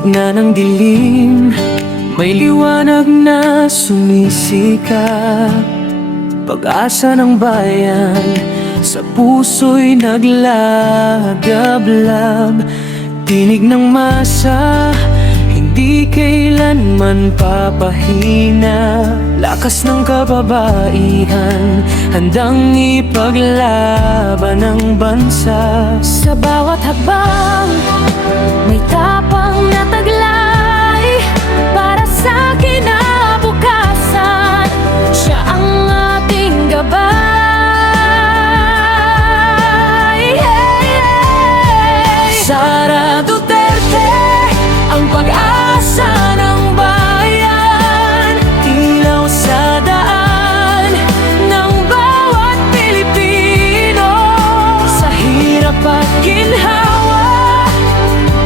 gitna ng dilim, may liwanag na sumisikap. Pag-asa ng bayan sa puso'y naglagablab. Tinig ng masa, hindi kailanman papahina. Lakas ng kababaihan, handang ipaglaban ang bansa. Sa bawat habang, may tapang na taglay para sa kinabukasan. Siya ang ating gabay. Sara Duterte, ang pag-asa ng bayan. Ilaw sa daan ng bawat Pilipino. Sa hirap at ginhawa,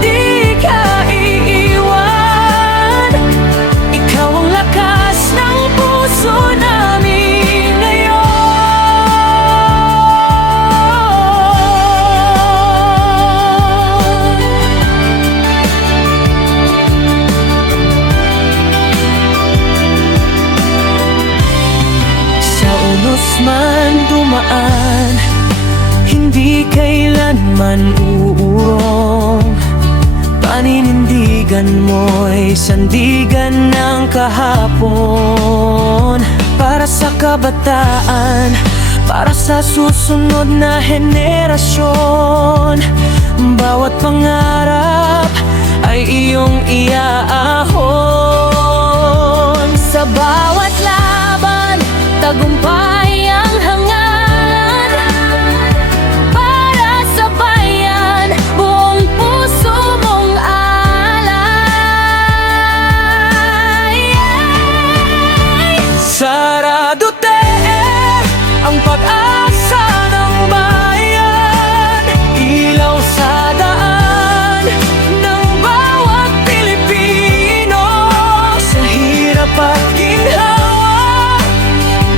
di ka iiwan. Ikaw ang lakas ng puso namin ngayon. Sa unos man dumaan, hindi kailanman uurong. Paninindigan mo'y sandigan ng kahapon. Para sa kabataan, para sa susunod na henerasyon. Bawat pangarap ay iyong iaahon. Sa bawat laban, tagumpay ang hangad. Para sa bayan, buong puso mong alay. Sara Duterte, ang pag-asa ng bayan. Ilaw sa daan ng bawat Pilipino. Sa hirap at ginhawa,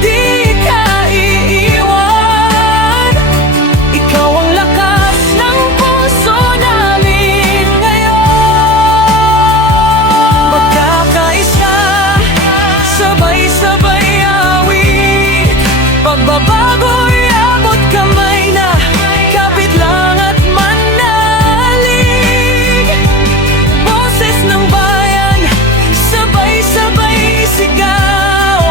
di ka iiwan. Ikaw ang lakas ng puso namin ngayon. Magkakaisa, sabay-sabay awit. Pagbabago'y abot kamay na, kapit lang at manalig. Boses ng bayan, sabay-sabay sigaw.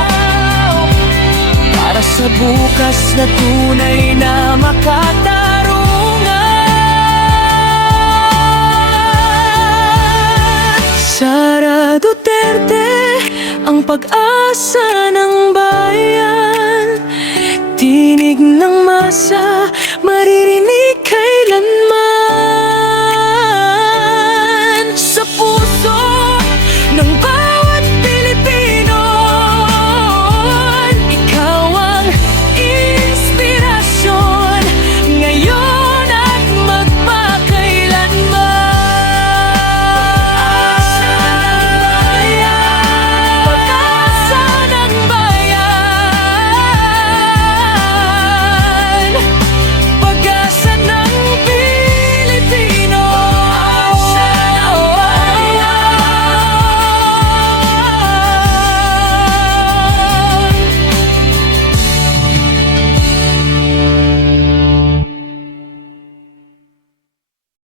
Para sa bukas na tunay na makatarungan. Sara Duterte, ang pag-asa ng bayan. Tinig ng masa, maririnig